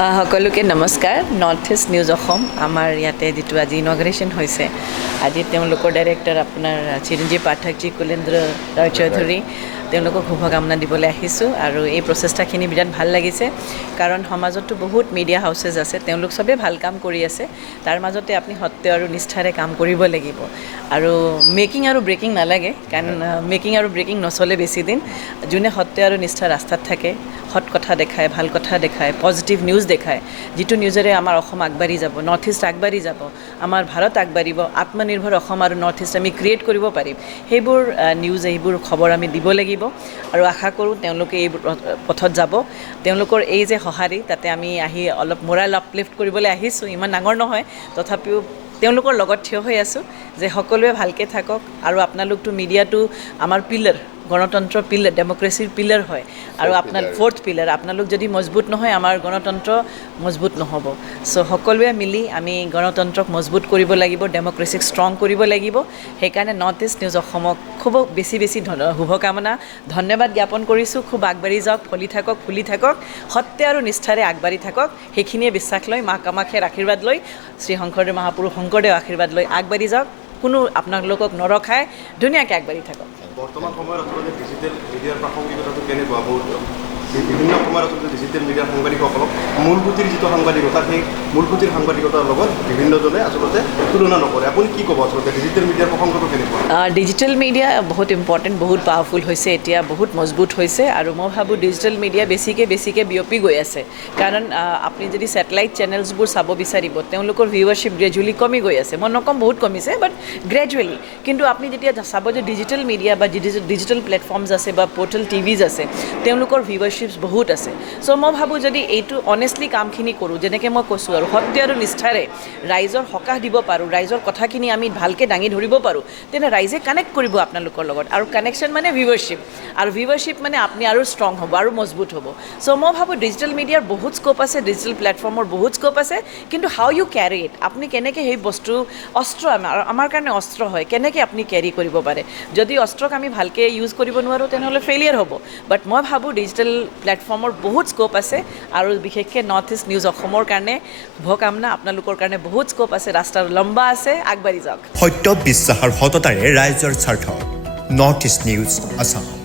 সকলোকে নমস্কাৰ। North east news Assam আমাৰ ইয়াতে যিটো আজি ইনগ্ৰেশ্যন হৈছে, আজি তেওঁলোকৰ ডাইৰেক্টৰ আপোনাৰ চিৰঞ্জীৱ পাঠকজী, কুলেন্দ্ৰ ৰয় চৌধুৰী, তেওঁলোকক শুভকামনা দিবলৈ আহিছোঁ। আৰু এই প্ৰচেষ্টাখিনি বিৰাট ভাল লাগিছে, কাৰণ সমাজতো বহুত মিডিয়া হাউচেছ আছে, তেওঁলোক চবেই ভাল কাম কৰি আছে। তাৰ মাজতে আপুনি সত্য আৰু নিষ্ঠাৰে কাম কৰিব লাগিব। আৰু মেকিং আৰু ব্ৰেকিং নালাগে, কাৰণ মেকিং আৰু ব্ৰেকিং নচলে বেছি দিন। যোনে সত্য আৰু নিষ্ঠা ৰাস্তাত থাকে, সৎ কথা দেখায়, ভাল কথা দেখায়, পজিটিভ নিউজ দেখায়, যিটো নিউজেৰে আমাৰ অসম আগবাঢ়ি যাব, নৰ্থ ইষ্ট আগবাঢ়ি যাব, আমাৰ ভাৰত আগবাঢ়িব, আত্মনিৰ্ভৰ অসম আৰু নৰ্থ ইষ্ট আমি ক্ৰিয়েট কৰিব পাৰিম, সেইবোৰ নিউজ, এইবোৰ খবৰ আমি দিব লাগিব। আৰু আশা কৰোঁ তেওঁলোকে এই পথত যাব। তেওঁলোকৰ এই যে সঁহাৰি, তাতে আমি আহি অলপ মোৰাল আপলিফ্ট কৰিবলৈ আহিছোঁ। ইমান ডাঙৰ নহয়, তথাপিও তেওঁলোকৰ লগত থিয় হৈ আছোঁ যে সকলোৱে ভালকৈ থাকক। আৰু আপোনালোকতো মিডিয়াটো আমাৰ পিলাৰ, গণতন্ত্ৰৰ পিলাৰ, ডেমক্ৰেচিৰ পিলাৰ হয়। আৰু আপোনাৰ ফ'ৰ্থ পিলাৰ, আপোনালোক যদি মজবুত নহয়, আমাৰ গণতন্ত্ৰ মজবুত নহ'ব। চ' সকলোৱে মিলি আমি গণতন্ত্ৰক মজবুত কৰিব লাগিব, ডেমক্ৰেচিক ষ্ট্ৰং কৰিব লাগিব। সেইকাৰণে নৰ্থ ইষ্ট নিউজ অসমক খুব বেছি শুভকামনা, ধন্যবাদ জ্ঞাপন কৰিছোঁ। খুব আগবাঢ়ি যাওক, ফলি থাকক, ফুলি থাকক, সত্য আৰু নিষ্ঠাৰে আগবাঢ়ি থাকক। সেইখিনিয়ে বিশ্বাস লৈ, মা কামাখ্যাৰ আশীৰ্বাদ লৈ, শ্ৰী শংকৰদেৱ মহাপুৰুষ শংকৰদেৱ আশীৰ্বাদ লৈ আগবাঢ়ি যাওক। কোনো আপোনালোকক নৰখায়, ধুনীয়াকৈ আগবাঢ়ি থাকক। বৰ্তমান সময়ত আচলতে ডিজিটেল মিডিয়াৰ প্ৰাসংগিকতাটো কেনেকুৱা? বিভিন্ন সময়ত আচলতে ডিজিটেল মিডিয়াৰ সাংবাদিকসকলক মূলসুঁতিৰ যিটো সাংবাদিকতা, সেই মূলসুঁতিৰ সাংবাদিকতাৰ লগত বিভিন্নজনে আচলতে তুলনা নকৰে। আপুনি কি ক'ব আচলতে ডিজিটেল মিডিয়াৰ প্ৰসংগটো কেনেকুৱা? ডিজিটেল মিডিয়া বহুত ইম্পৰ্টেণ্ট, বহুত পাৱাৰফুল হৈছে, এতিয়া বহুত মজবুত হৈছে। আৰু মই ভাবোঁ ডিজিটেল মিডিয়া বেছিকৈ বিয়পি গৈ আছে। কাৰণ আপুনি যদি ছেটেলাইট চেনেলছবোৰ চাব বিচাৰিব, তেওঁলোকৰ ভিউৱাৰশ্বিপ গ্ৰেজুৱেলি কমি গৈ আছে। মই নকম বহুত কমিছে, বাট গ্ৰেজুৱেলি। কিন্তু আপুনি যেতিয়া চাব যে ডিজিটেল মিডিয়া বা ডিজিটেল প্লেটফৰ্মছ আছে বা পৰ্টেল টিভিজ আছে, তেওঁলোকৰ ভিউৱাৰশ্বিপছ বহুত আছে। চ' মই ভাবোঁ যদি এইটো অনেষ্টলি কামখিনি কৰোঁ, যেনেকৈ মই কৈছোঁ, আৰু সত্য আৰু নিষ্ঠাৰে ৰাইজৰ সকাহ দিব পাৰোঁ, ৰাইজৰ কথাখিনি আমি ভালকৈ দাঙি ধৰিব পাৰোঁ, তেনে ৰাইজে কানেক্ট কৰিব আপোনালোকৰ লগত। আৰু কানেকশ্যন মানে ভিউৱাৰশ্বিপ, আৰু ভিউৱাৰশ্বিপ মানে আপুনি আৰু ষ্ট্ৰং হ'ব আৰু মজবুত হ'ব। চ' মই ভাবোঁ ডিজিটেল মিডিয়াৰ বহুত স্ক'প আছে, ডিজিটেল প্লেটফৰ্মৰ বহুত স্ক'প আছে। কিন্তু হাউ ইউ কেৰি ইট, আপুনি কেনেকৈ সেই বস্তু, অস্ত্ৰ আমাৰ কাৰণে অস্ত্ৰ হয়, কেনেকৈ আপুনি কেৰি কৰিব পাৰে। যদি অস্ত্ৰক আমি ভালকৈ ইউজ কৰিব নোৱাৰোঁ, তেনেহ'লে ফেইলিয়াৰ হ'ব। বাট মই ভাবোঁ ডিজিটেল প্লেটফৰ্মৰ বহুত স্ক'প আছে। আৰু বিশেষকৈ নৰ্থ ইষ্ট নিউজ অসমৰ কাৰণে শুভকামনা, আপোনালোকৰ কাৰণে বহুত স্ক'প আছে, ৰাস্তা লম্বা আছে, আগবাঢ়ি যাওক। সত্য, বিশ্বাস আৰু সততাৰে ৰাইজৰ স্বাৰ্থ। North east news Assam.